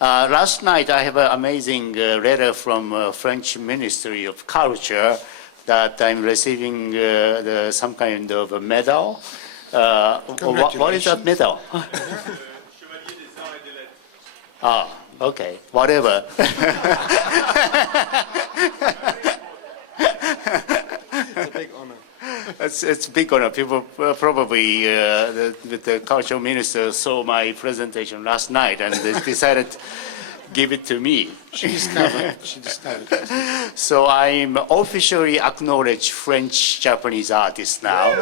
Last night I have an amazing letter from French Ministry of Culture that I'm receiving some kind of a medal. What is that medal? Ah, okay, whatever. It's a big honor. It's a big honor. People probably, the culture minister saw my presentation last night and they decided to give it to me. She discovered. So I'm officially acknowledged French-Japanese artist now.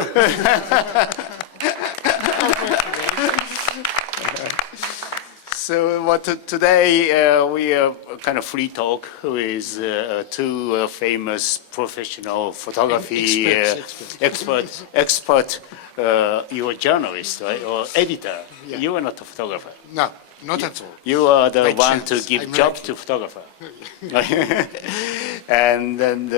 So today we are kind of free talk with two famous professional photography expert. You're a journalist, right, or editor? Yeah. You are not a photographer. No, not at all. You are the By one chance. to give I'm job lucky. to photographer. And then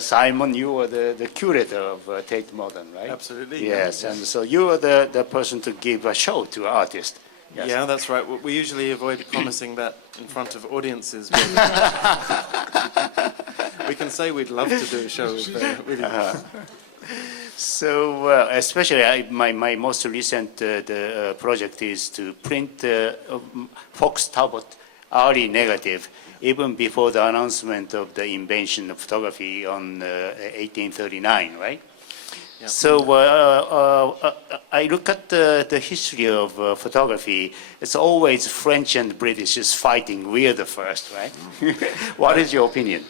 Simon, you are the curator of Tate Modern, right? Absolutely. Yes, and so you are the person to give a show to artists. Yes. Yeah, that's right. We usually avoid promising that in front of audiences, but we can say we'd love to do a show with you. So, especially my most recent project is to print Fox Talbot early negative, even before the announcement of the invention of photography on 1839, right? Yeah. So I look at the history of photography. It's always French and British is fighting. We're the first, right? What is your opinion?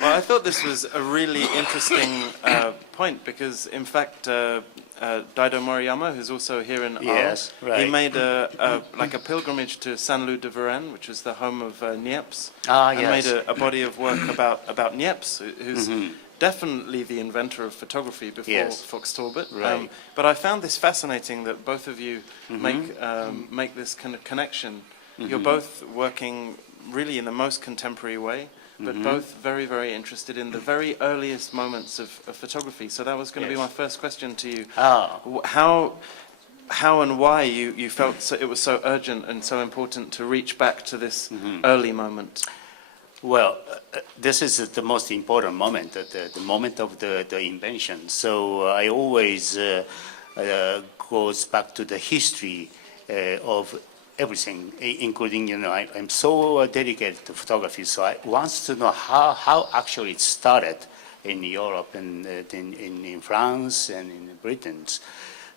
Well, I thought this was a really interesting point because, in fact, Daido Moriyama, who's also here in Yes, Arles, right. he made a pilgrimage to Saint-Loup de Varennes, which is the home of Niepce, and yes. made a body of work about Niepce, who's definitely the inventor of photography before Yes. Fox Talbot. Right. But I found this fascinating that both of you make this kind of connection. You're both working really in the most contemporary way, but both very, very interested in the very earliest moments of photography. So that was going to be Yes. my first question to you. Ah. How and why you felt it was so urgent and so important to reach back to this early moment? Well, this is the most important moment, the moment of the invention. So I always goes back to the history of everything, including, I'm so dedicated to photography, so I want to know how actually it started in Europe and in France and in Britain.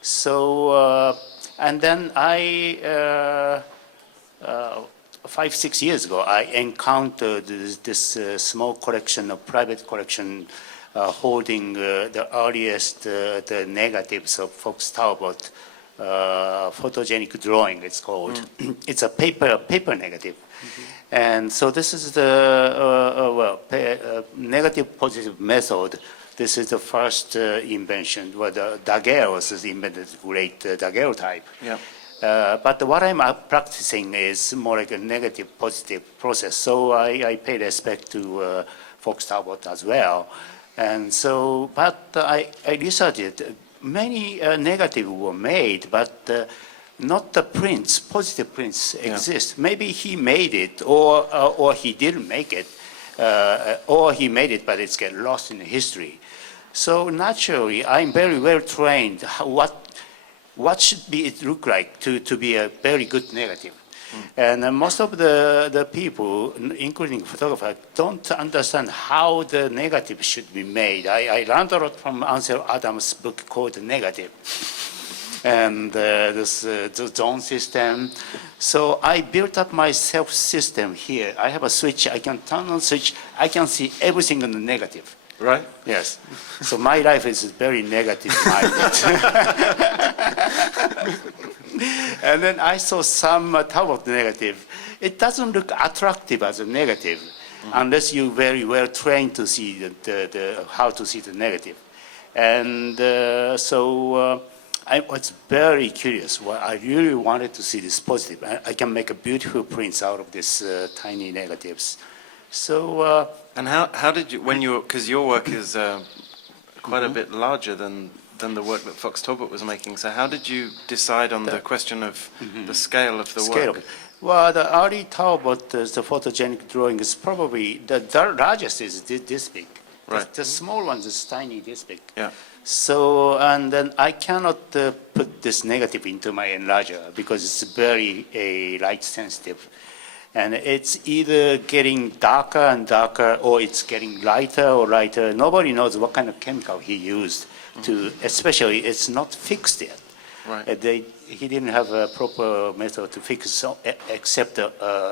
So, and then 5-6 years ago, I encountered this small collection, private collection, holding the earliest the negatives of Fox Talbot, photogenic drawing, it's called. It's a paper negative. And so this is the negative positive method. This is the first invention where the Daguerreos is invented, great daguerreotype. Yeah. But what I'm practicing is more like a negative positive process. So I pay respect to Fox Talbot as well. And so, but I researched many negative were made, but not the prints, positive prints exist. Maybe he made it, or he didn't make it, or he made it, but it's get lost in history. So naturally, I'm very well trained. What should it look like to be a very good negative? And most of the people, including photographers, don't understand how the negative should be made. I learned a lot from Ansel Adams' book called Negative, and this zone system. So I built up my self-system here. I have a switch. I can turn on switch. I can see everything in the negative. Right? Yes. So my life is very negative-minded. And then I saw some Talbot negative. It doesn't look attractive as a negative unless you're very well trained to see how to see the negative. And so I was very curious. Well, I really wanted to see this positive. I can make a beautiful prints out of these tiny negatives. So. And how did you, because your work is quite a bit larger than than the work that Fox Talbot was making. So how did you decide on the question of the scale of the Scale work? of it. Well, the early Talbot, the photogenic drawing is probably, the largest is this big. Right. The small one is tiny, this big. Yeah. So, and then I cannot put this negative into my enlarger because it's very light sensitive. And it's either getting darker and darker, or it's getting lighter or lighter. Nobody knows what kind of chemical he used to, especially it's not fixed yet. Right. He didn't have a proper method to fix, except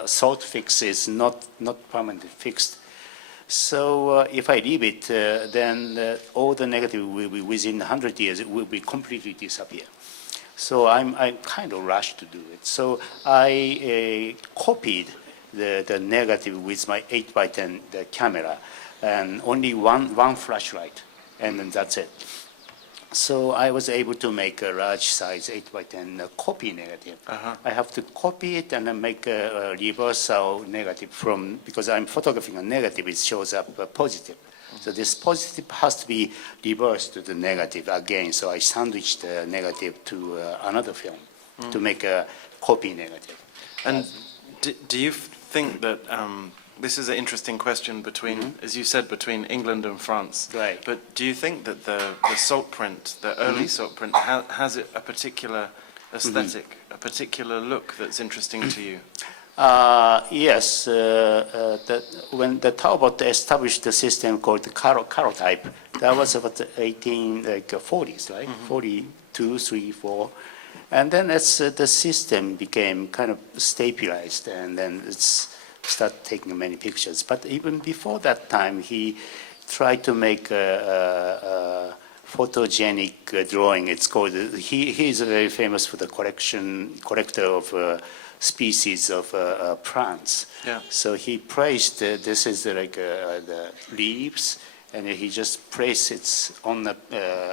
salt fix is not permanently fixed. So if I leave it, then all the negative will be within 100 years, it will be completely disappear. So I'm kind of rushed to do it. So I copied the negative with my 8x10 the camera, and only one flashlight, and then that's it. So I was able to make a large size 8x10 copy negative. I have to copy it and then make a reversal negative because I'm photographing a negative, it shows up positive. So this positive has to be reversed to the negative again. So I sandwiched the negative to another film to make a copy negative. And do you think that this is an interesting question between, as you said, between England and France? Right. But do you think that the salt print, the early salt print, has a particular aesthetic, a particular look that's interesting to you? Yes, when the Talbot established the system called the caro-type, that was about the 1840s, right? 42, 3, 4. And then as the system became kind of stabilized, and then it's started taking many pictures. But even before that time, he tried to make a photogenic drawing. It's called, he is very famous for the collector of species of plants. Yeah. So he placed, this is like the leaves, and he just placed it on the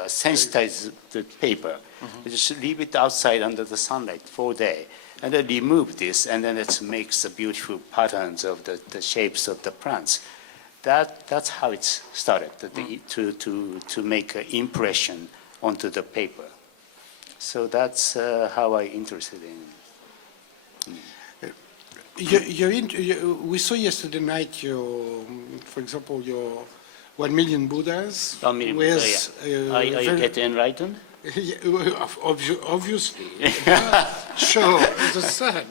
sensitized the paper. You just leave it outside under the sunlight for a day, and then remove this, and then it makes the beautiful patterns of the shapes of the plants. That's how it started, to make an impression onto the paper. So that's how I interested in. We saw yesterday night for example, your 1 million Buddhas. 1 million Buddhas, yeah. Are you getting enlightened? Obviously. Sure, the sun.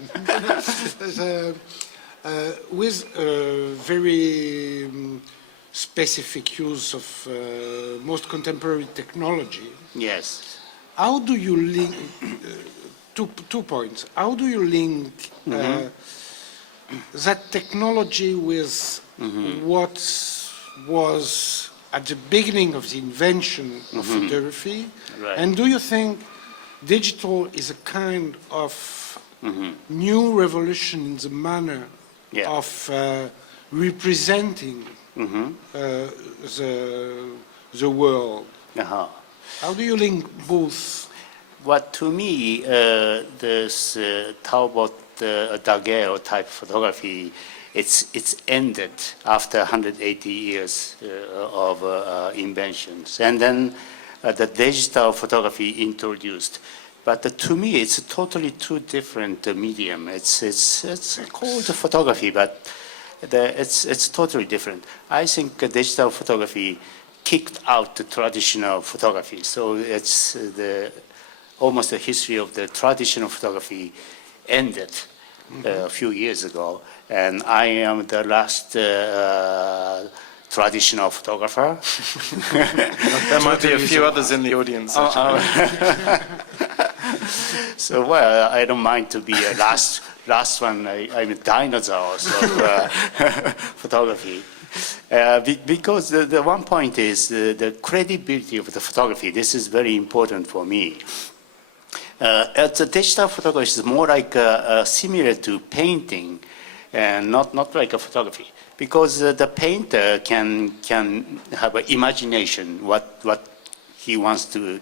With very specific use of most contemporary technology. Yes. How do you link, two points, how do you link that technology with what was at the beginning of the invention of photography? Right. And do you think digital is a kind of new revolution in the manner of representing the world? How do you link both? What to me, this Talbot Daguerre type photography, it's ended after 180 years of inventions, and then the digital photography introduced. But to me, it's totally two different medium. It's called photography, but it's totally different. I think digital photography kicked out the traditional photography. So it's almost the history of the traditional photography ended a few years ago, and I am the last traditional photographer. There might be a few others in the audience. So, well, I don't mind to be a last one. I'm a dinosaur of photography. Because the one point is the credibility of the photography. This is very important for me. The digital photography is more like similar to painting, and not like a photography. Because the painter can have an imagination what he wants to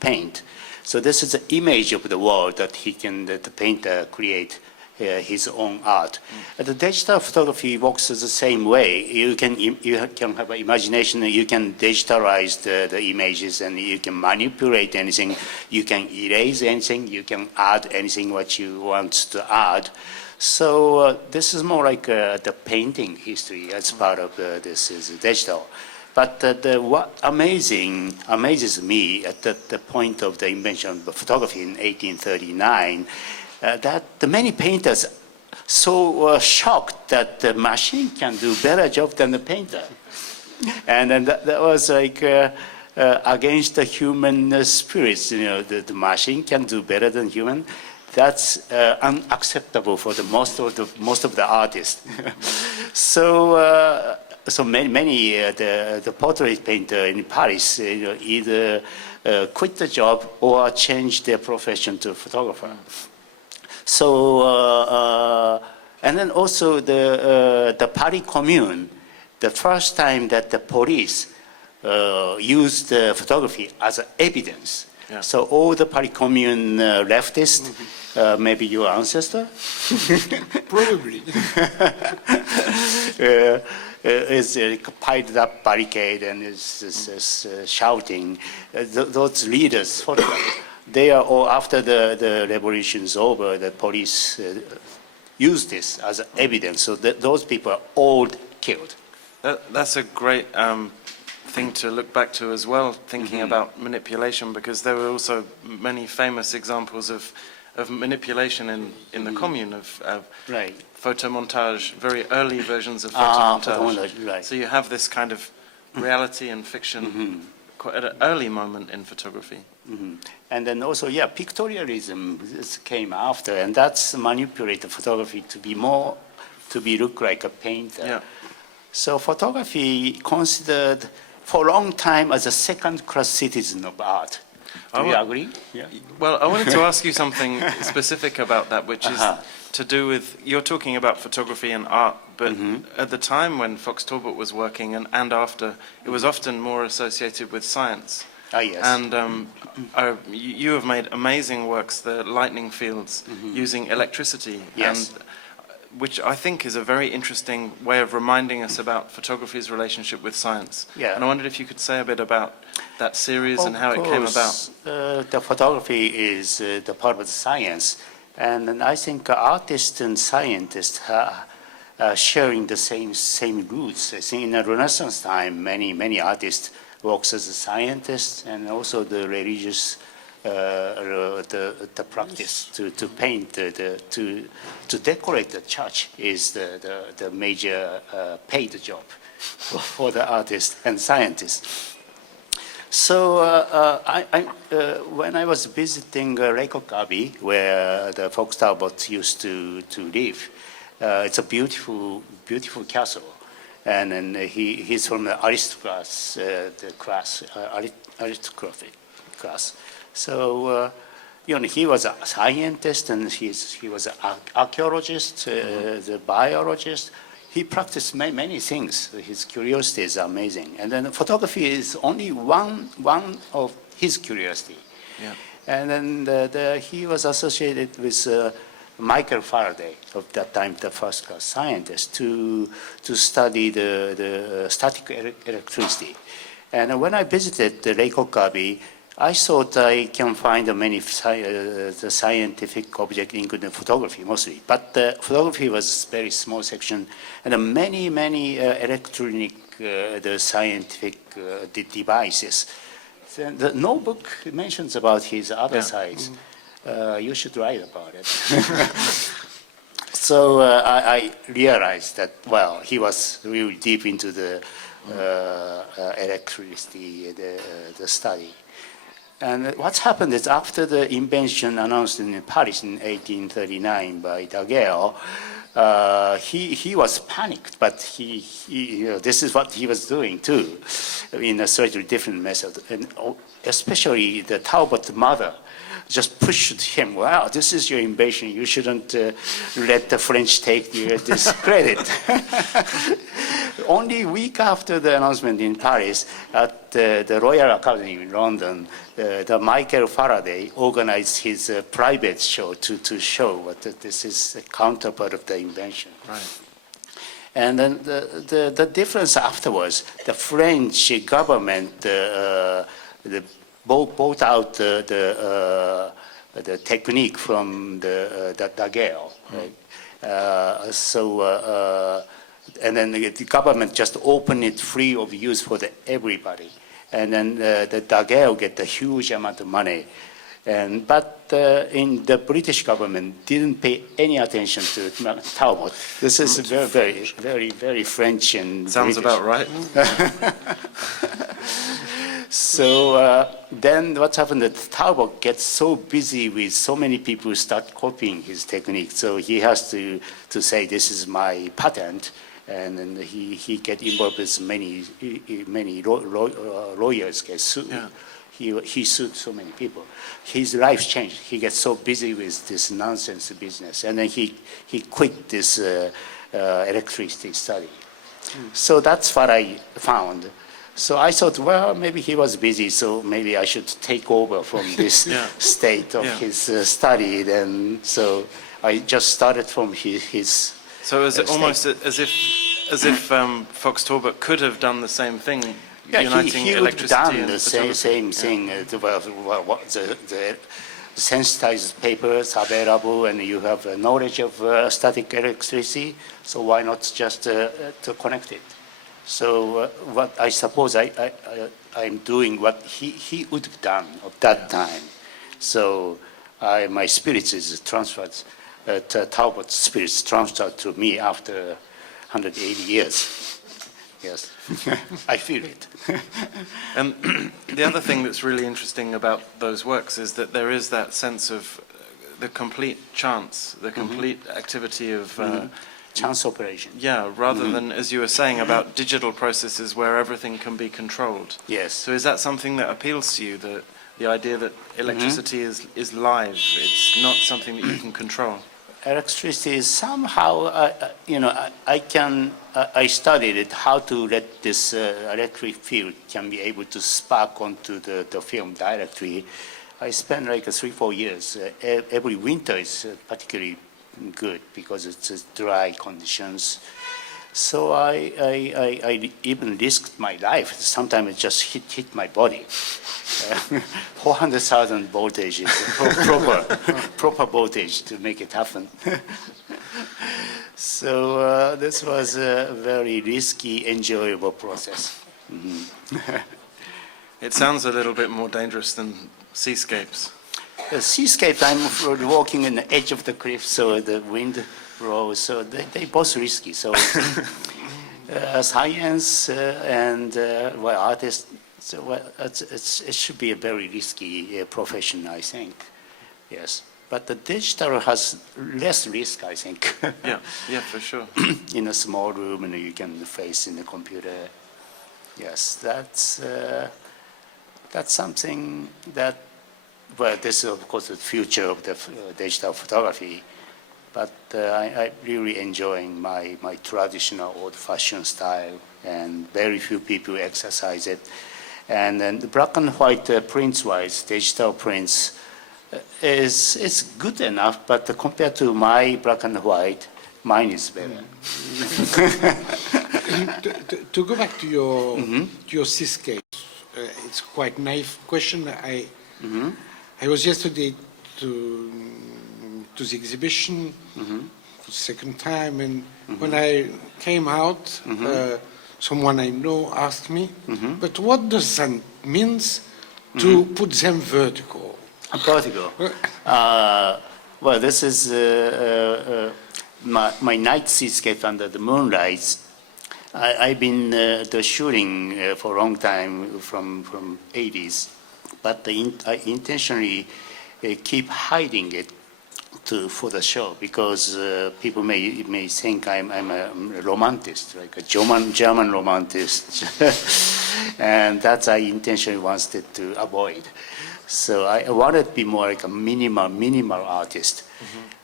paint. So this is the image of the world that the painter create his own art. The digital photography works the same way. You can have an imagination, you can digitalize the images, and you can manipulate anything, you can erase anything, you can add anything what you want to add. So this is more like the painting history as part of this is digital. But what amazes me at the point of the invention of photography in 1839, that the many painters so shocked that the machine can do better job than the painter. And then that was like against the human spirits, the machine can do better than human. That's unacceptable for most of the artists. So many the portrait painter in Paris either quit the job or change their profession to photographer. So and then also the Paris Commune, the first time that the police used photography as evidence. Yeah. So all the Paris Commune leftists, maybe your ancestor, Probably. is piled up barricade and is shouting. Those leaders, photographed. They are all, after the revolution's over, the police used this as evidence. So those people are all killed. That's a great thing to look back to as well, thinking about manipulation, because there were also many famous examples of manipulation in the commune of Right. photomontage, very early versions of photomontage. Right. So you have this kind of reality and fiction quite at an early moment in photography. And then also, pictorialism came after, and that's manipulated photography to look like a painter. Yeah. So photography considered for a long time as a second-class citizen of art. Do you agree? Yeah. Well, I wanted to ask you something specific about that, which is to do with, you're talking about photography and art, but at the time when Fox Talbot was working and after, it was often more associated with science. Yes. And you have made amazing works, the lightning fields, using electricity. Yes. And which I think is a very interesting way of reminding us about photography's relationship with science. Yeah. And I wondered if you could say a bit about that series and how it came about. The photography is the part of the science, and I think artists and scientists are sharing the same roots. I think in the Renaissance time, many artists works as a scientist, and also the religious the practice to paint to decorate the church is the major paid job for the artists and scientists. So when I was visiting Laycock Abbey, where the Fox Talbot used to live, it's a beautiful castle, and then he's from the aristocratic class. So he was a scientist, and he was an archaeologist, the biologist. He practiced many things. His curiosity is amazing. And then photography is only one of his curiosity. Yeah. And then he was associated with Michael Faraday, of that time the first class scientist, to study the static electricity. And when I visited the Laycock Abbey, I thought I can find many the scientific objects, including photography mostly. But photography was a very small section, and many electronic, the scientific devices. The notebook mentions about his other sides. You should write about it. So I realized that, he was really deep into the electricity, the study. And what's happened is after the invention announced in Paris in 1839 by Daguerre, he was panicked, but this is what he was doing too, in a slightly different method. And especially the Talbot mother just pushed him, wow, this is your invention, you shouldn't let the French take this credit. only week after the announcement in Paris at the Royal Academy in London, the Michael Faraday organized his private show to show what this is a counterpart of the invention. Right. And then the difference afterwards, the French government bought out the technique from the Daguerre, right? And then the government just opened it free of use for everybody. And then the Daguerre get a huge amount of money. But in the British government didn't pay any attention to Talbot. This is very French and Sounds British. about right. So then what happened that Talbot gets so busy with so many people start copying his technique. So he has to say, this is my patent. And then he get involved with many lawyers get sued. Yeah. He sued so many people. His life changed. He gets so busy with this nonsense business. And then he quit this electricity study. So that's what I found. So I thought, well, maybe he was busy, so maybe I should take over from this state of his study. Then, so I just started from his So is it almost as if Fox Talbot could have done the same thing, uniting he would have electricity done and the photography? same thing. The sensitized papers available, and you have knowledge of static electricity. So why not just to connect it? So what I suppose I'm doing what he would have done at that time. So my spirit is transferred. Talbot's spirits transferred to me after 180 years. Yes, I feel it. And the other thing that's really interesting about those works is that there is that sense of the complete chance, the complete activity of... chance operation. Yeah, rather than, as you were saying, about digital processes where everything can be controlled. Yes. So is that something that appeals to you, the idea that electricity is live, it's not something that you can control? Electricity is somehow, I studied it, how to let this electric field can be able to spark onto the film directly. I spent like 3-4 years. Every winter is particularly good because it's dry conditions. So I even risked my life. Sometimes it just hit my body. 400,000 voltage is proper voltage to make it happen. So this was a very risky, enjoyable process. It sounds a little bit more dangerous than seascapes. Seascape, I'm walking on the edge of the cliff, so the wind blows, so they both risky. So science and artists, so it should be a very risky profession, I think. Yes, but the digital has less risk, I think. Yeah, for sure. In a small room, and you can face in the computer. Yes, that's something that. Well, this is, of course, the future of the digital photography, but I'm really enjoying my traditional old-fashioned style, and very few people exercise it. And then the black and white prints-wise, digital prints, is good enough, but compared to my black and white, mine is better. To go back to your seascape, it's quite naive question. I was yesterday to the exhibition for the second time, and when I came out, someone I know asked me, but what does that mean to put them vertical? Vertical. Well, this is my night seascape under the moonlight. I've been shooting for a long time from 80s. But I intentionally keep hiding it for the show because people may think I'm a romantist, like a German romantist, and that I intentionally wanted to avoid. So I wanted to be more like a minimal artist.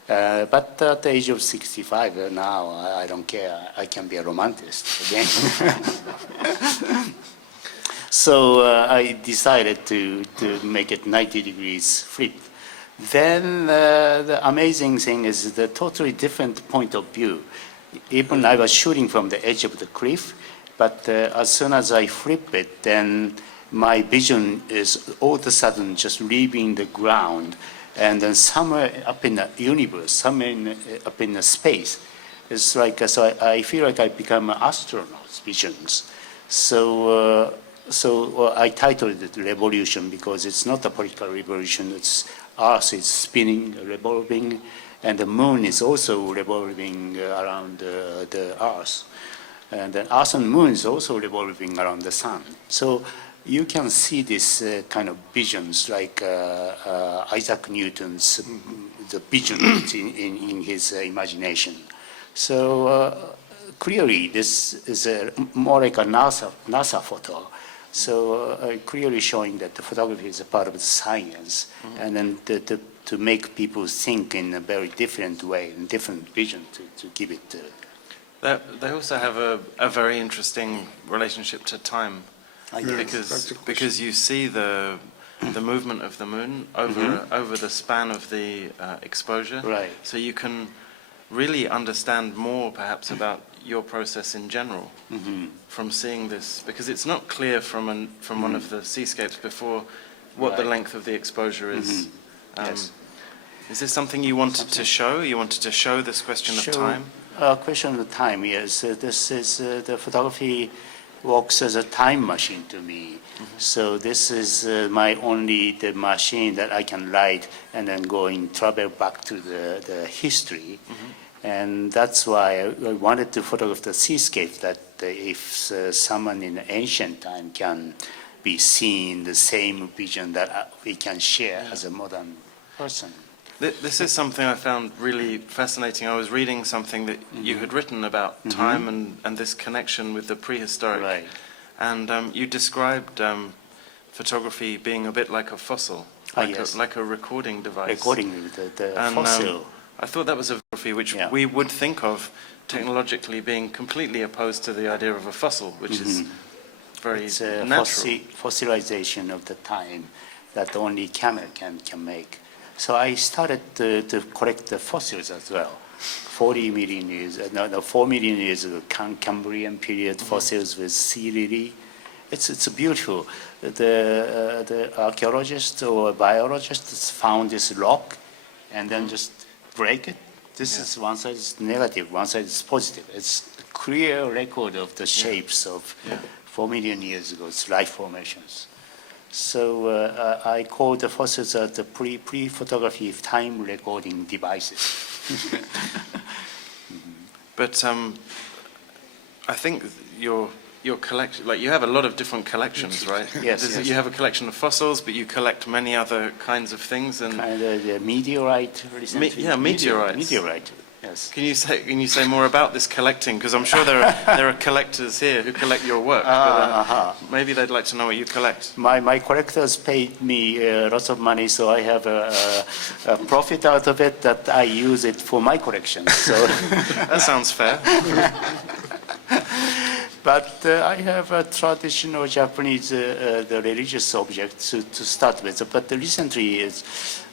But at the age of 65 now, I don't care. I can be a romanticist again. So I decided to make it 90 degrees flipped. Then the amazing thing is the totally different point of view. Even I was shooting from the edge of the cliff, but as soon as I flip it, then my vision is all of a sudden just leaving the ground, and then somewhere up in the universe, somewhere up in the space. It's like, so I feel like I become an astronaut's visions. So I titled it Revolution because it's not a political revolution. It's Earth is spinning, revolving, and the moon is also revolving around the Earth. And then Earth and moon is also revolving around the sun. So you can see this kind of visions like Isaac Newton's the vision in his imagination. So clearly this is more like a NASA photo. So clearly showing that the photography is a part of the science, and then to make people think in a very different way, in different vision to give it. They also have a very interesting relationship to time, because you see the movement of the moon over the span of the exposure. Right. So you can really understand more, perhaps, about your process in general from seeing this, because it's not clear from one of the seascapes before what the length of the exposure is. Yes. Is this something you wanted to show? You wanted to show this question of time? Question of time, yes. This is the photography works as a time machine to me. So this is the machine that I can write and then travel back to the history. And that's why I wanted to photograph the seascape, that if someone in ancient time can be seeing the same vision that we can share as a modern person. This is something I found really fascinating. I was reading something that you had written about time and this connection with the prehistoric. Right. And you described photography being a bit like a fossil, like a recording device. Recording the fossil. I thought that was a photography which we would think of technologically being completely opposed to the idea of a fossil, which is very it's natural. Fossilization of the time that only camera can make. So I started to collect the fossils as well. 4 million years ago, Cambrian period fossils with sea lily. It's beautiful. The archaeologists or biologists found this rock and then just break it. This is one side is negative, one side is positive. It's a clear record of the shapes of 4 million years ago. It's life formations. So I call the fossils the pre-photography time recording devices. But I think your collection, like you have a lot of different collections, right? Yes. You have a collection of fossils, but you collect many other kinds of things. And kind of the meteorite. Meteorites. Meteorite. Yes. Can you say more about this collecting? Because I'm sure there are collectors here who collect your work. Maybe they'd like to know what you collect. My collectors paid me lots of money, so I have a profit out of it that I use it for my collection. So that sounds fair. But I have a traditional Japanese the religious objects to start with. But recently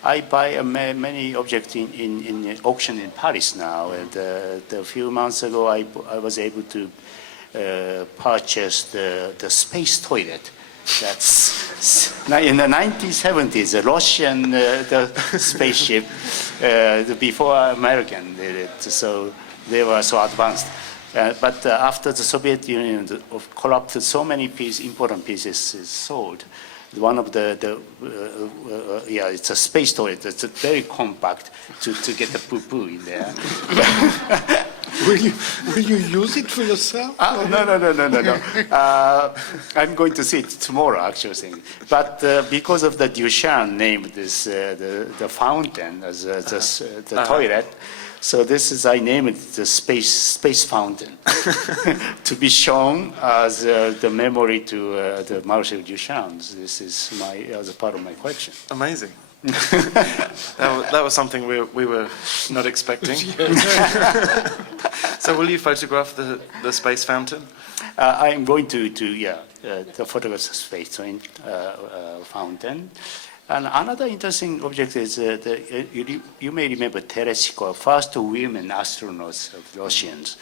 I buy many objects in auction in Paris now. And a few months ago I was able to purchase the space toilet. That's in the 1970s, the Russian the spaceship before American did it. So they were so advanced. But after the Soviet Union collapsed, so many important pieces is sold. One of it's a space toilet. It's very compact to get the poo-poo in there. Will you use it for yourself? No. I'm going to see it tomorrow, actually. But because of the Duchamp named this the fountain as the toilet, so I named it the space fountain to be shown as the memory to the Marcel Duchamp. This is as a part of my collection. Amazing. That was something we were not expecting. So will you photograph the space fountain? I'm going to the photograph space fountain. And another interesting object is you may remember Tereshkova, first women astronauts of Russians.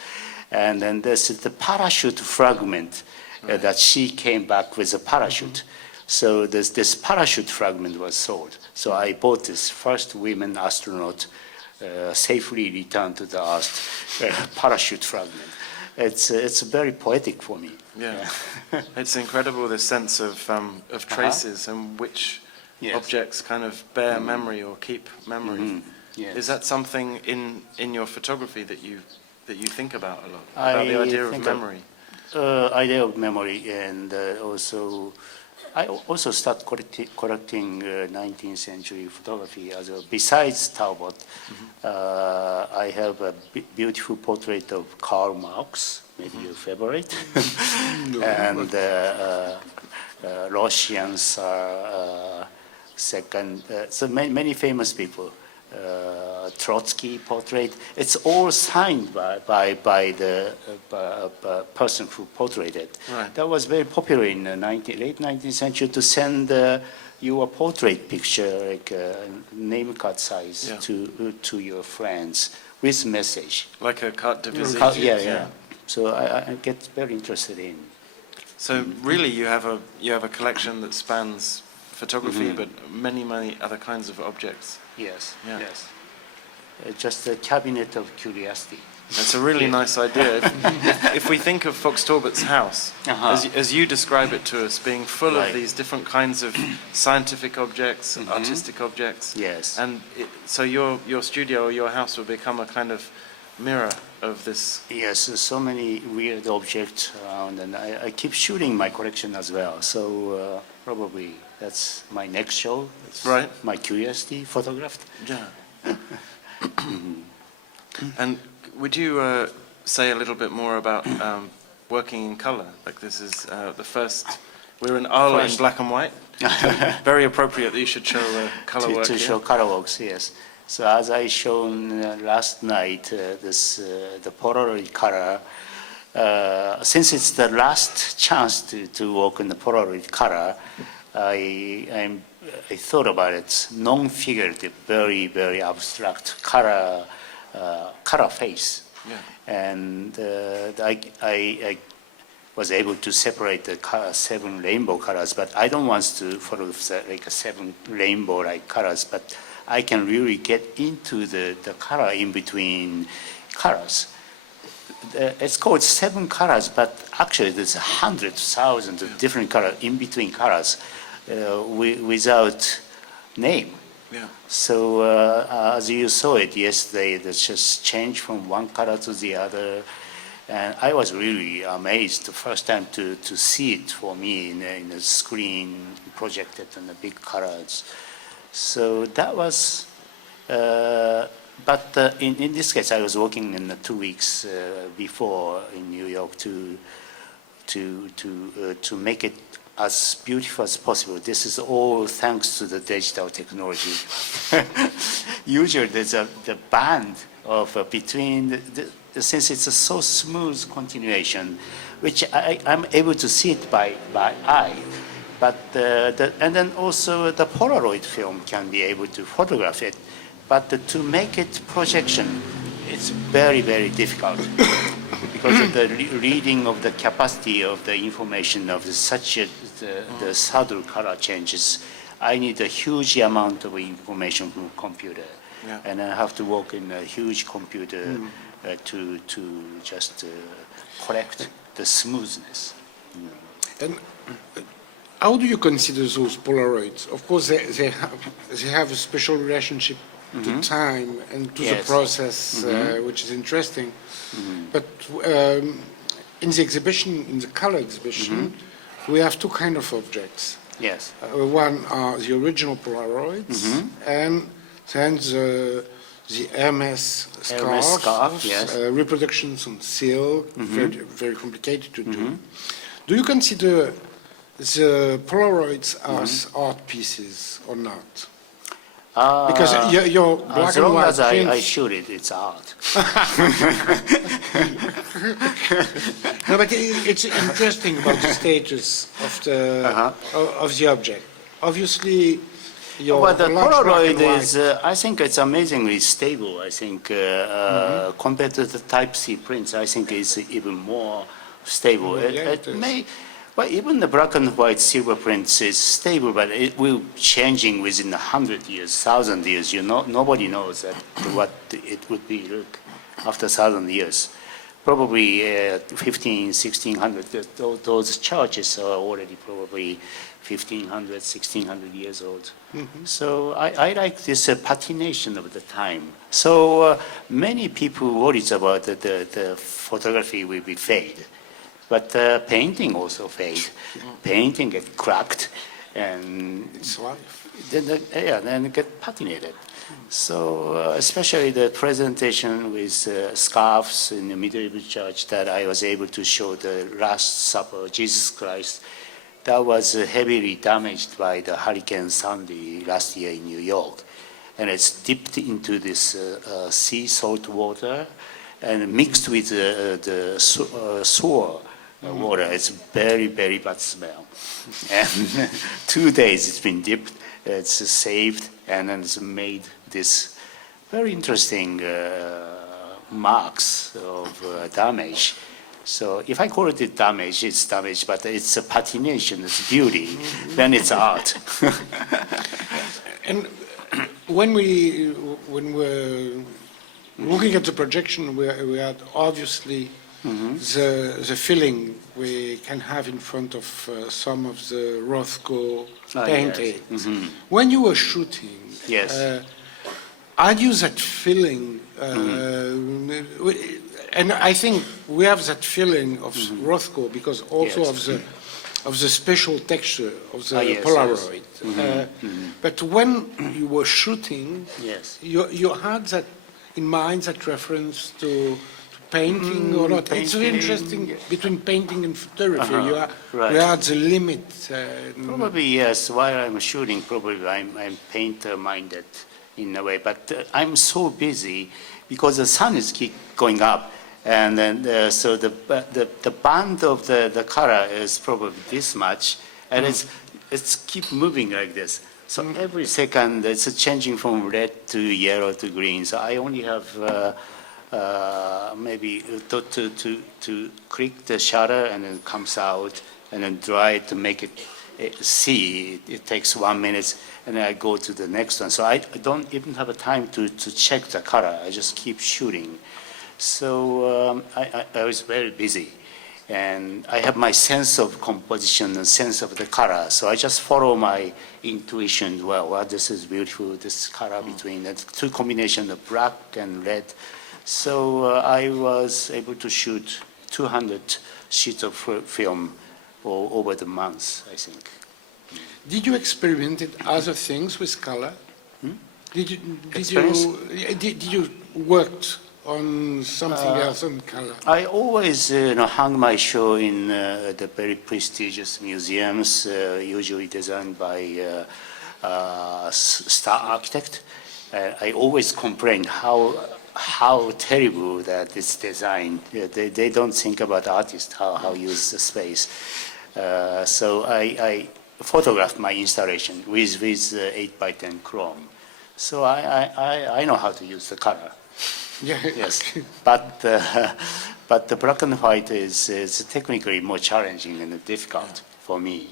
And then there's the parachute fragment that she came back with a parachute. So this parachute fragment was sold. So I bought this first women astronaut safely returned to the Earth parachute fragment. It's very poetic for me. Yeah, it's incredible, this sense of traces and which objects kind of bear memory or keep memory. Yes. Is that something in your photography that you think about a lot? About the idea of memory? Idea of memory, and I also start collecting 19th century photography. Besides Talbot, I have a beautiful portrait of Karl Marx, maybe your favorite, and Russians are second. So many famous people. Trotsky portrait. It's all signed by the person who portrayed it. Right. That was very popular in the late 19th century to send your portrait picture, like name card size, to your friends with message. Like a carte de visite. Yeah. So I get very interested in. So really, you have a collection that spans photography, but many other kinds of objects. Yes. Yeah. Yes. Just a cabinet of curiosity. That's a really nice idea. If we think of Fox Talbot's house, as you describe it to us, being full of these different kinds of scientific objects, artistic objects, Yes. and so your studio or your house will become a kind of mirror of this. Yes, so many weird objects around, and I keep shooting my collection as well. So probably that's my next show. It's Right. My curiosity photographed. Yeah. And would you say a little bit more about working in color? Like this is the first. We're in Arles in black and white. Very appropriate that you should show color work. To show color works, yes. So as I shown last night, the Polaroid color. Since it's the last chance to work in the Polaroid color, I thought about it. Non-figurative, very abstract color face, and I was able to separate the 7 rainbow colors. But I don't want to follow like a 7 rainbow-like colors. But I can really get into the color in between colors. It's called 7 colors, but actually there's 100,000 of different colors in between colors without name. Yeah. So as you saw it yesterday, it's just changed from one color to the other. And I was really amazed the first time to see it for me in a screen projected on the big colors. So that was, but in this case, I was working in 2 weeks before in New York to make it as beautiful as possible. This is all thanks to the digital technology. Usually there's the band of between since it's a so smooth continuation, which I'm able to see it by eye. But and then also the Polaroid film can be able to photograph it, but to make it projection, it's very difficult because of the reading of the capacity of the information of such the subtle color changes. I need a huge amount of information from computer, and I have to work in a huge computer to just correct the smoothness. And how do you consider those Polaroids? Of course, they have a special relationship to time and to the Yes. process, which is interesting. But in the exhibition, in the color exhibition, we have two kind of objects. Yes. One are the original Polaroids, and then the Hermes scarf, yes. reproductions on silk, very, very complicated to do. Do you consider the Polaroids as art pieces or not? Because your black As and long white as I prints- shoot it, it's art. No, but it's interesting about the status of the object. Obviously, your But the large black Polaroid and white- is, I think it's amazingly stable. I think compared to the Type C prints, I think it's even more stable. Yeah, it is. Well, even the black and white silver prints is stable, but it will changing within 100 years, 1,000 years. You know, nobody knows that what it would be look after 1,000 years. Probably 15, 1600. Those churches are already probably 1,500, 1,600 years old. So I like this patination of the time. So many people worries about the photography will be fade. But painting also fade. Painting get cracked, and It's life. then get patinated. So especially the presentation with scarves in the medieval church that I was able to show the Last Supper, Jesus Christ, that was heavily damaged by the Hurricane Sandy last year in New York, and it's dipped into this sea salt water and mixed with the sour water. It's very, very bad smell. And 2 days it's been dipped, it's saved, and then it's made this very interesting marks of damage. So if I call it damage, it's damage, but it's a patination, it's beauty, then it's art. And when we're looking at the projection, we had obviously the feeling we can have in front of some of the Rothko Ah, paintings. When you were shooting, Yes. had you that feeling? And I think we have that feeling of Rothko because also Yes. of the special texture of the Ah, yes, Polaroid. But when you were shooting, Yes. you had that in mind, that reference to painting or not? It's very painting, interesting between painting and photography. right. You are the limit. Probably yes. While I'm shooting, probably I'm painter-minded in a way. But I'm so busy because the sun is keep going up, and then so the band of the color is probably this much, and it's keep moving like this. So every second it's changing from red to yellow to green. So I only have maybe to click the shutter and then it comes out and then dry it to make it see. It takes 1 minute and then I go to the next one. So I don't even have a time to check the color. I just keep shooting. So I was very busy. And I have my sense of composition and sense of the color. So I just follow my intuition. Well, this is beautiful, this color between the two combinations of black and red. So I was able to shoot 200 sheets of film over the months, I think. Did you experiment other things with color? Did you worked on something else on color? I always hung my show in the very prestigious museums, usually designed by star architect. I always complain how terrible that it's designed. They don't think about artists, how use the space. So I photographed my installation with 8x10 chrome. So I know how to use the color. Yeah. Yes, but the black and white is technically more challenging and difficult for me.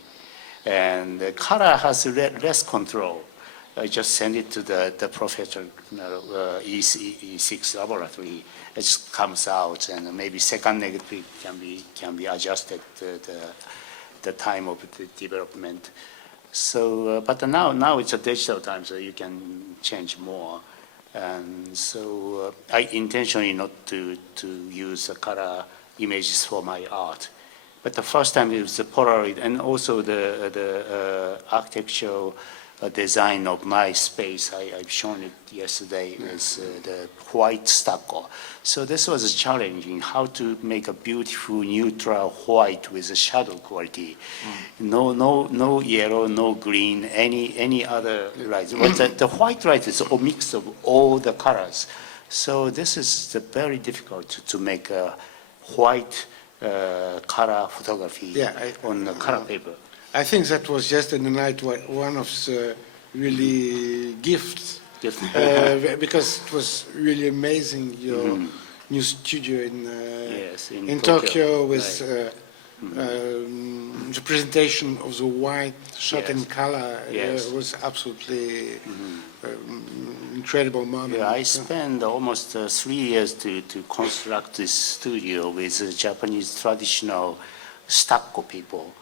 And the color has less control. I just send it to the professional E6 laboratory. It just comes out, and maybe second negative can be adjusted to the time of the development. So, but now it's a digital time, so you can change more. And so I intentionally not to use the color images for my art. But the first time it was the Polaroid, and also the architectural design of my space. I've shown it yesterday is the white stucco. So this was challenging, how to make a beautiful neutral white with a shadow quality. No yellow, no green, any other lights. But the white light is a mix of all the colors. So this is very difficult to make a white color photography on the color paper. I think that was just in the night one of the really gifts, because it was really amazing, your new studio in Tokyo with the presentation of the white shot in color was absolutely incredible moment. Yeah, I spent almost 3 years to construct this studio with Japanese traditional stucco people.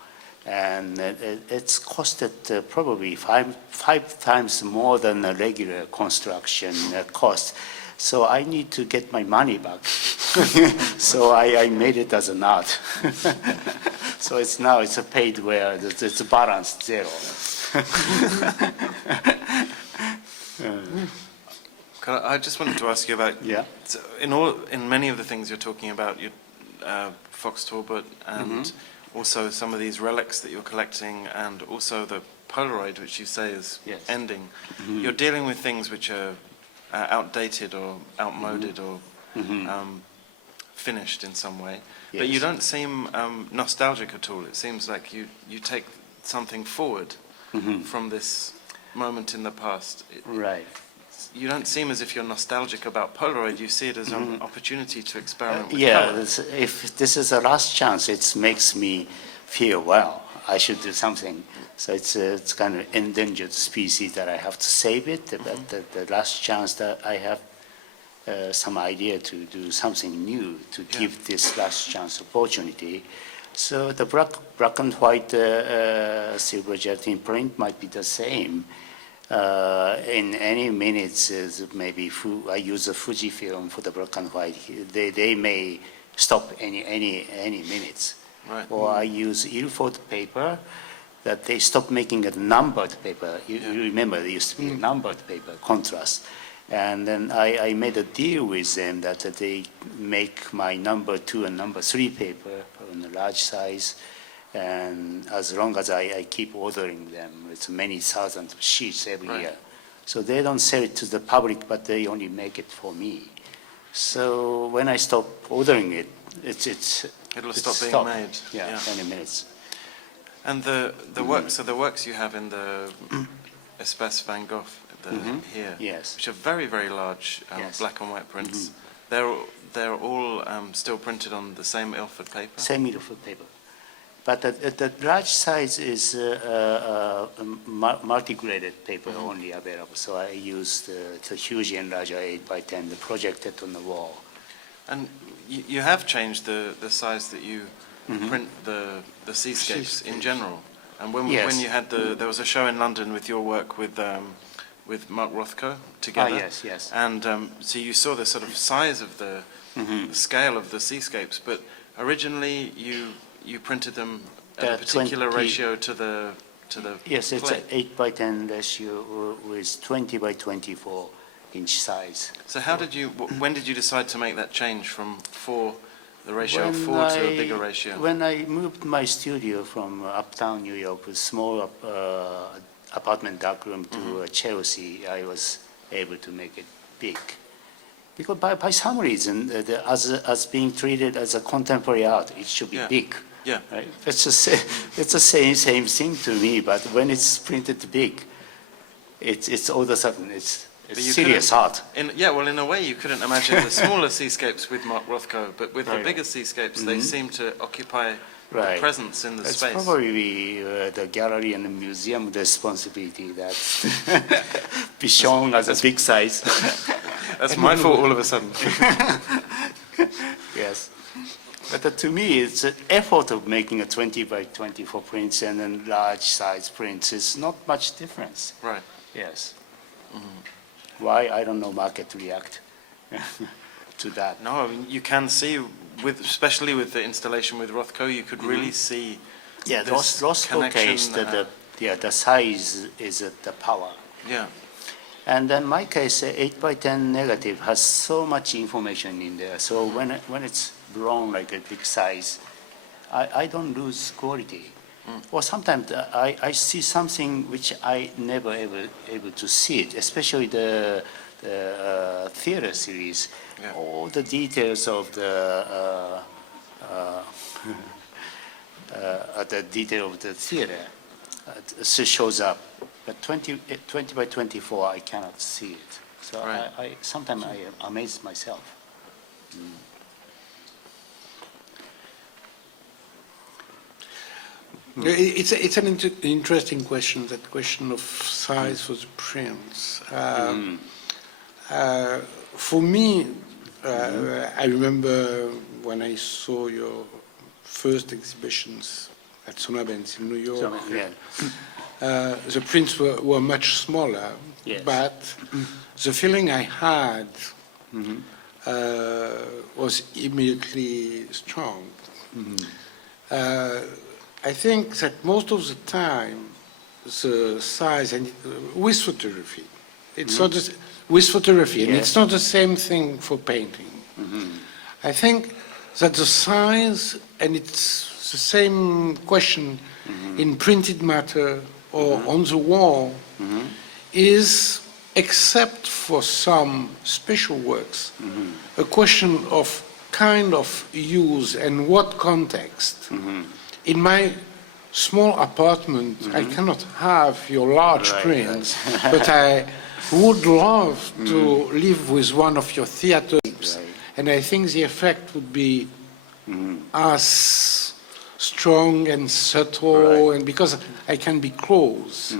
And it's costed probably five times more than a regular construction cost. So I need to get my money back. So I made it as an art. So it's a paid where it's balanced zero. I just wanted to ask you about, so in many of the things you're talking about, your Fox Talbot and also some of these relics that you're collecting, and also the Polaroid, which you say is ending. You're dealing with things which are outdated or outmoded or finished in some way. But you don't seem nostalgic at all. It seems like you take something forward from this moment in the past. Right. You don't seem as if you're nostalgic about Polaroid. You see it as an opportunity to experiment with color. If this is a last chance, it makes me feel, well, I should do something. So it's kind of endangered species that I have to save it, but the last chance that I have some idea to do something new, to give this last chance opportunity. So the black and white silver gelatin print might be the same. In any minutes, maybe I use a Fujifilm for the black and white. They may stop any minutes. Right. Or I use Ilford paper that they stopped making a numbered paper. You remember there used to be a numbered paper, contrast. And then I made a deal with them that they make my number 2 and number 3 paper on a large size. And as long as I keep ordering them, it's many thousand sheets every year. So they don't sell it to the public, but they only make it for me. So when I stop ordering it, it'll stop being made. Yeah, 20 minutes. And the works you have in the Espace Van Gogh here, which are very, very large black and white prints. They're all still printed on the same Ilford paper. Same Ilford paper. But the large size is multi-graded paper only available. So I used the huge enlarger 8x10, projected on the wall. And you have changed the size that you print the seascapes in general. And when you had there was a show in London with your work with Mark Rothko together. Yes. And so you saw the sort of size of the scale of the seascapes, but originally you printed them at a particular ratio to the Yes, it's plate. an 8x10 ratio with 20x24 inch size. So when did you decide to make that change from the ratio of 4 to a bigger ratio? When I moved my studio from uptown New York, a small apartment darkroom to Chelsea, I was able to make it big. Because by some reason, as being treated as a contemporary art, it should be big. Yeah. Right? It's the same thing to me, but when it's printed big, it's all of a sudden it's serious art. In a way you couldn't imagine the smaller seascapes with Mark Rothko, but with the bigger seascapes, they seem to occupy a presence in the space. It's probably the gallery and the museum responsibility that be shown as a big size. That's my fault all of a sudden. Yes. But to me, it's an effort of making a 20x24 prints and then large size prints. It's not much difference. Right. Yes. Why, I don't know, market react to that. No, I mean, you can see, especially with the installation with Rothko, you could really see Yeah, this Roscoe connection, case, the size is the power. yeah. And then my case, 8x10 negative has so much information in there. So when it's drawn like a big size, I don't lose quality. Or sometimes I see something which I never able to see it, especially the theater series. Yeah. All the details of the detail of the theater shows up. But 20 by 24, I cannot see it. So Right. sometimes I amaze myself. It's an interesting question, that question of size for the prints. For me, I remember when I saw your first exhibitions at Sonabens in New York. So, yeah. The prints were much smaller, Yes. but the feeling I had was immediately strong. I think that most of the time, the size, and with photography, it's not with photography, and Yes. it's not the same thing for painting. I think that the size, and it's the same question in printed matter or on the wall, is, except for some special works, a question of kind of use and what context. In my small apartment, I cannot have your large Right, prints, but I would love to live with one of your theaters. Right. And I think the effect would be as strong and subtle, Right. and because I can be close.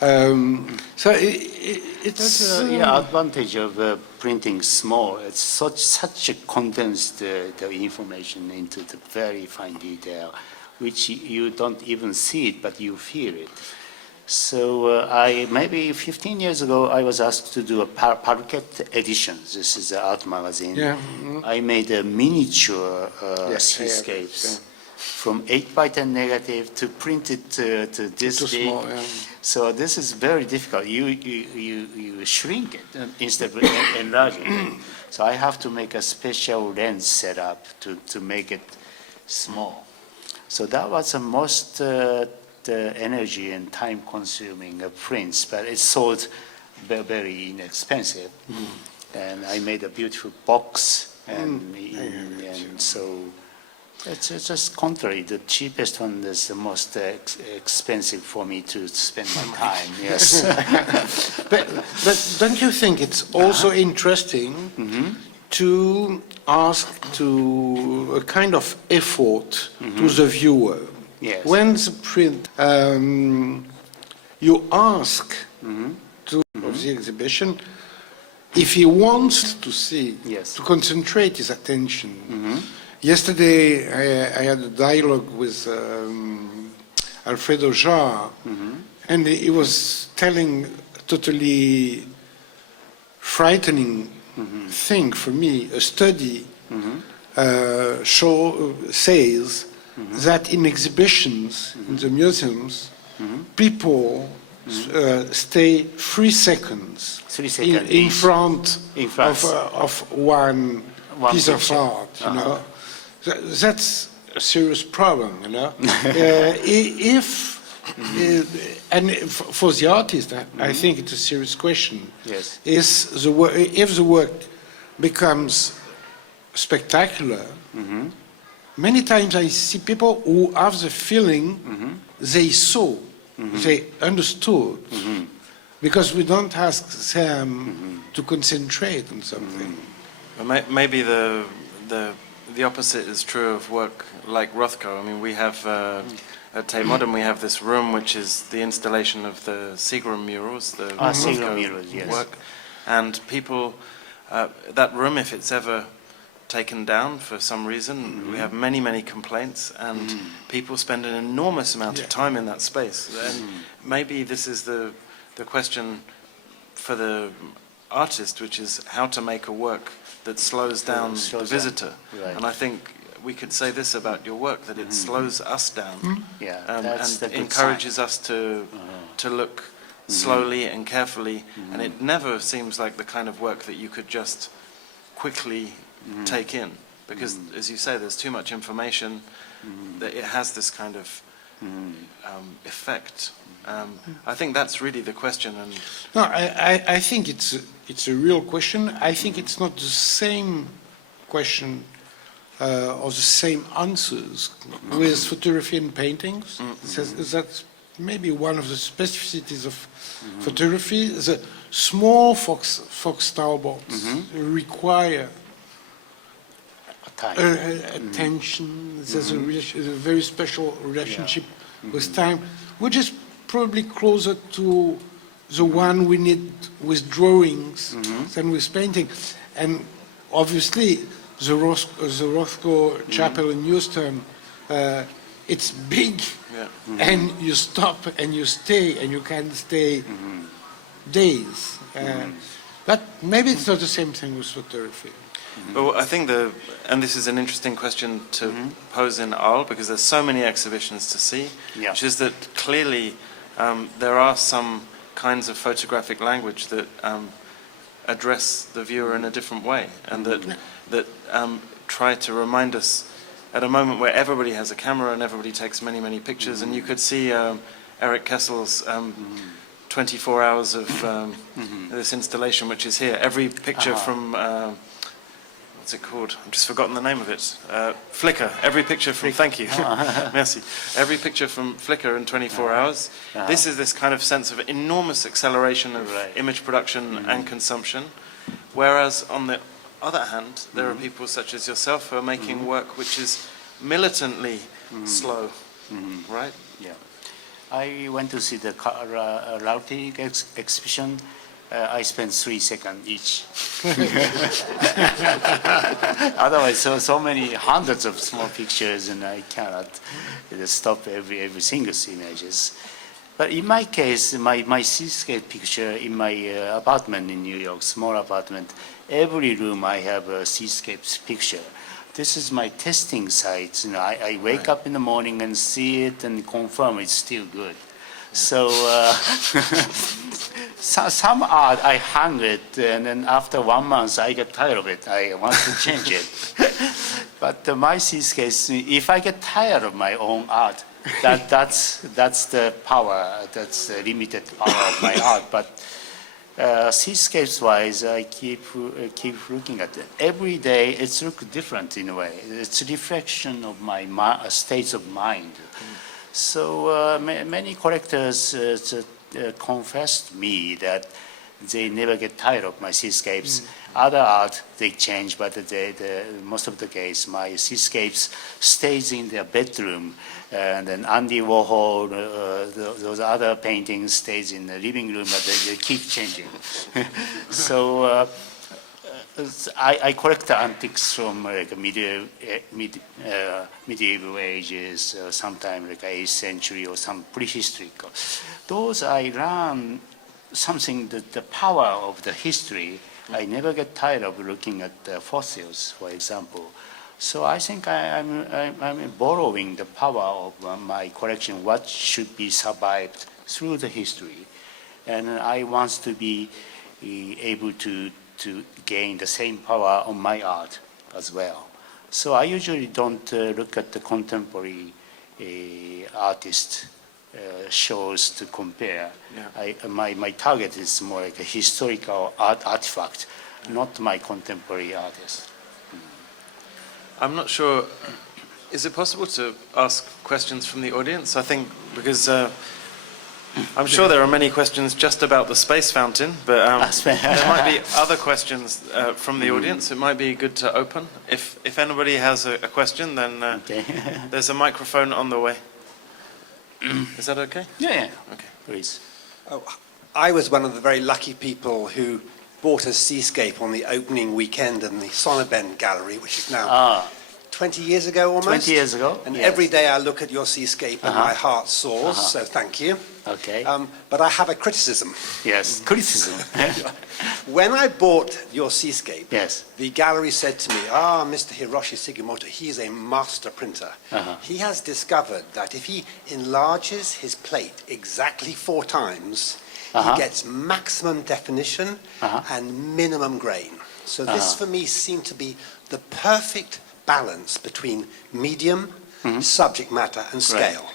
So it's That's the advantage of printing small. It's such a condensed the information into the very fine detail, which you don't even see it, but you feel it. So maybe 15 years ago, I was asked to do a Parquet edition. This is an art magazine. Yeah. I made a miniature Yes, I have it, seascapes. yeah. From 8x10 negative to printed to this Too big. small, yeah. So this is very difficult. You shrink it instead of enlarging it. So I have to make a special lens setup to make it small. So that was the most the energy and time consuming prints, but it's sold very inexpensive. And I made a beautiful box, and so it's just contrary. The cheapest one is the most expensive for me to spend my time. Yes. But don't you think it's also interesting to ask to a kind of effort to the viewer? Yes. When the print, you ask to of the exhibition if he wants to see, Yes. to concentrate his attention. Yesterday, I had a dialogue with Alfredo Jarre, and he was telling a totally frightening thing for me. A study says that in exhibitions, in the museums, people stay 3 seconds, 3 seconds in each. front, In front. of one piece of picture. art, you know. That's a serious problem, you know. For the artist, I think it's a serious question. Yes. If the work becomes spectacular, many times I see people who have the feeling they saw, they understood, because we don't ask them to concentrate on something. Maybe the opposite is true of work like Rothko. I mean, we have at Tate Modern we have this room which is the installation of the Seagram murals, the Seagram Rothko murals, yes. work, and people that room, if it's ever taken down for some reason, we have many complaints, and people spend an enormous amount of time in that space. And maybe this is the question for the artist, which is how to make a work that slows down the visitor. Right. And I think we could say this about your work, that it slows us down, Yeah, that's the and good encourages sign. us to look slowly and carefully, and it never seems like the kind of work that you could just quickly take in, because as you say, there's too much information, that it has this kind of effect. I think that's really the question. And No, I think it's a real question. I think it's not the same question or the same answers with photography and paintings. That's maybe one of the specificities of photography. The small fox starboards require Time. attention. There's a very special relationship with time, which is probably closer to the one we need with drawings than with painting. And obviously, the Rothko Chapel in Houston, it's big, and you stop and you stay, and you can stay days. But maybe it's not the same thing with photography. well, I think and this is an interesting question to pose in Arles, because there's so many exhibitions to see, which is that clearly there are some kinds of photographic language that address the viewer in a different way, and that try to remind us at a moment where everybody has a camera and everybody takes many, many pictures, and you could see Eric Kessel's 24 hours of this installation, which is here. Every picture from, what's it called? I've just forgotten the name of it. Flickr. Every picture from, thank you, merci. Every picture from Flickr in 24 hours. This is this kind of sense of enormous acceleration of image production and consumption, whereas on the other hand, there are people such as yourself who are making work which is militantly slow, right? Yeah. I went to see the Rauti exhibition. I spent 3 seconds each. Otherwise, so many hundreds of small pictures, and I cannot stop every single images. But in my case, my seascape picture in my apartment in New York, small apartment, every room I have a seascape picture. This is my testing site. I wake up in the morning and see it and confirm it's still good. So some art, I hung it, and then after 1 month, I get tired of it. I want to change it. But my seascapes, if I get tired of my own art, that's the power, that's the limited power of my art. But seascapes-wise, I keep looking at it. Every day, it's look different in a way. It's a reflection of my states of mind. So many collectors confessed me that they never get tired of my seascapes. Other art, they change, but most of the case, my seascapes stays in their bedroom. And then Andy Warhol, those other paintings stays in the living room, but they keep changing. So I collect the antiques from like medieval ages, sometimes like 8th century or some prehistoric. Those I learn something that the power of the history. I never get tired of looking at the fossils, for example. So I think I'm borrowing the power of my collection, what should be survived through the history. And I want to be able to gain the same power on my art as well. So I usually don't look at the contemporary artist shows to compare. Yeah. My target is more like a historical artifact, not my contemporary artist. I'm not sure, is it possible to ask questions from the audience? I think, because I'm sure there are many questions just about the space fountain, but there might be other questions from the audience. It might be good to open. If anybody has a question, then there's a microphone on the way. Is that okay? Yeah. Okay. Please. Oh, I was one of the very lucky people who bought a seascape on the opening weekend in the Sonnabend Gallery, which is now 20 years ago almost. 20 years ago, And yes. every day I look at your seascape and my heart soars, so thank you. Okay. But I have a criticism. Yes, criticism. When I bought your seascape, Yes. the gallery said to me, Mr. Hiroshi Sugimoto, he's a master printer. He has discovered that if he enlarges his plate exactly 4 times, he gets maximum definition and minimum grain. So this for me seemed to be the perfect balance between medium, subject matter and scale.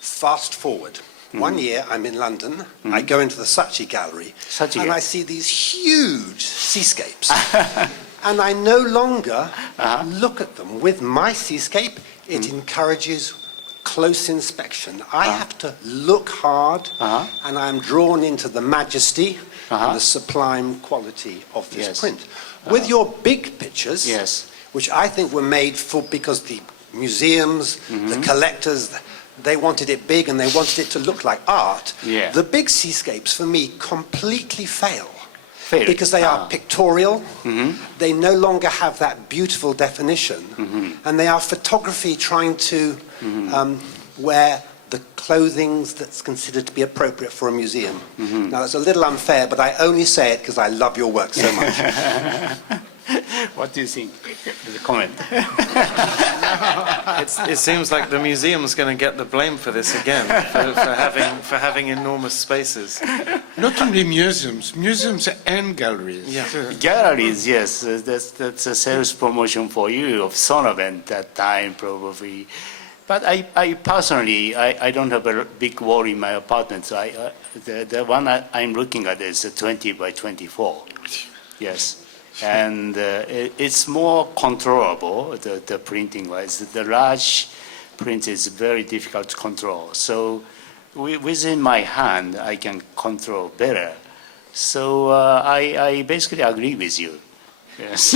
Fast forward. One year I'm in London, I go into the Saatchi Gallery, and I see these huge seascapes. And I no longer look at them. With my seascape, it encourages close inspection. I have to look hard, and I'm drawn into the majesty and the sublime quality of this print. With your big pictures, which I think were made because the museums, the collectors, they wanted it big and they wanted it to look like art. The big seascapes, for me, completely fail. Because they are pictorial, they no longer have that beautiful definition, and they are photography trying to wear the clothing that's considered to be appropriate for a museum. Now, that's a little unfair, but I only say it because I love your work so much. What do you think? The comment. It seems like the museum's going to get the blame for this again, for having enormous spaces. Not only museums and galleries. Galleries, yes, that's a sales promotion for you of Sonoben that time probably. But I personally, I don't have a big wall in my apartment. So the one I'm looking at is a 20 by 24. Yes. And it's more controllable, the printing wise. The large print is very difficult to control. So within my hand, I can control better. So I basically agree with you. Yes.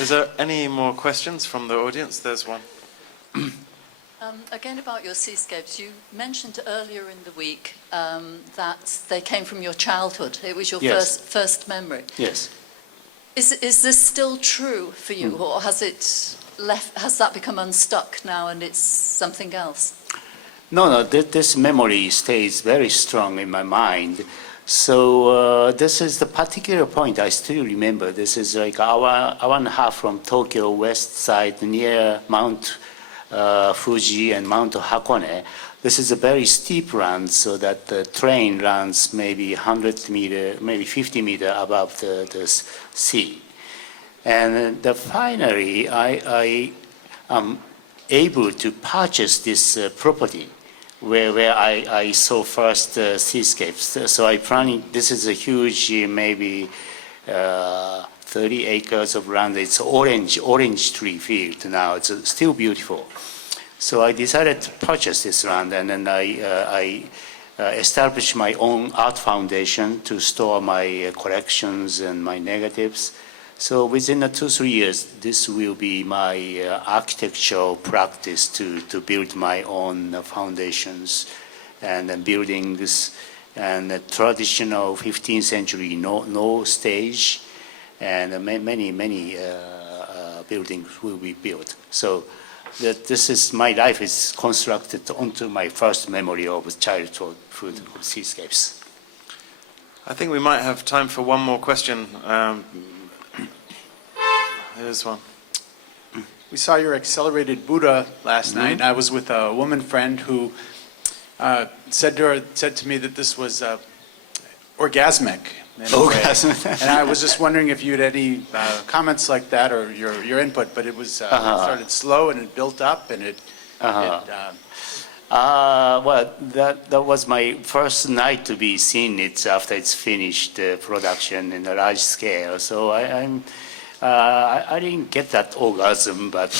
Is there any more questions from the audience? There's one. Again, about your seascapes, you mentioned earlier in the week that they came from your childhood. It was your first memory. Yes. Is this still true for you, or has that become unstuck now and it's something else? No, this memory stays very strong in my mind. So this is the particular point I still remember. This is like hour and a half from Tokyo west side near Mount Fuji and Mount Hakone. This is a very steep run, so that the train runs maybe 100 meter, maybe 50 meter above the sea. And finally, I am able to purchase this property where I saw first seascapes. So I planning, this is a huge, maybe 30 acres of land. It's orange tree field now. It's still beautiful. So I decided to purchase this land, and then I established my own art foundation to store my collections and my negatives. So within 2-3 years, this will be my architectural practice to build my own foundations and buildings and a traditional 15th century no stage, and many buildings will be built. So that this is my life is constructed onto my first memory of childhood seascapes. I think we might have time for one more question. Here's one. We saw your accelerated Buddha last night, and I was with a woman friend who said to me that this was orgasmic in a way. And I was just wondering if you had any comments like that or your input, but it was it started slow and it built up and well, that was my first night to be seeing it after it's finished production in a large scale. So I didn't get that orgasm, but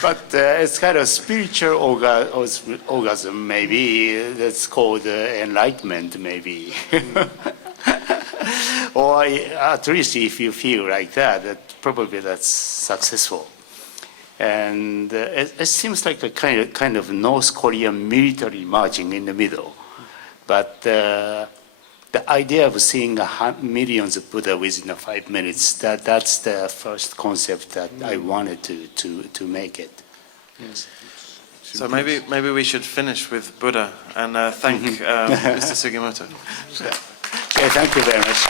but it's kind of spiritual orgasm, maybe. That's called enlightenment, maybe. Or at least if you feel like that probably that's successful. And it seems like a kind of North Korean military marching in the middle. But the idea of seeing millions of Buddha within 5 minutes, that's the first concept that I wanted to make it. So maybe we should finish with Buddha and thank Mr. Sugimoto. Okay, thank you very much.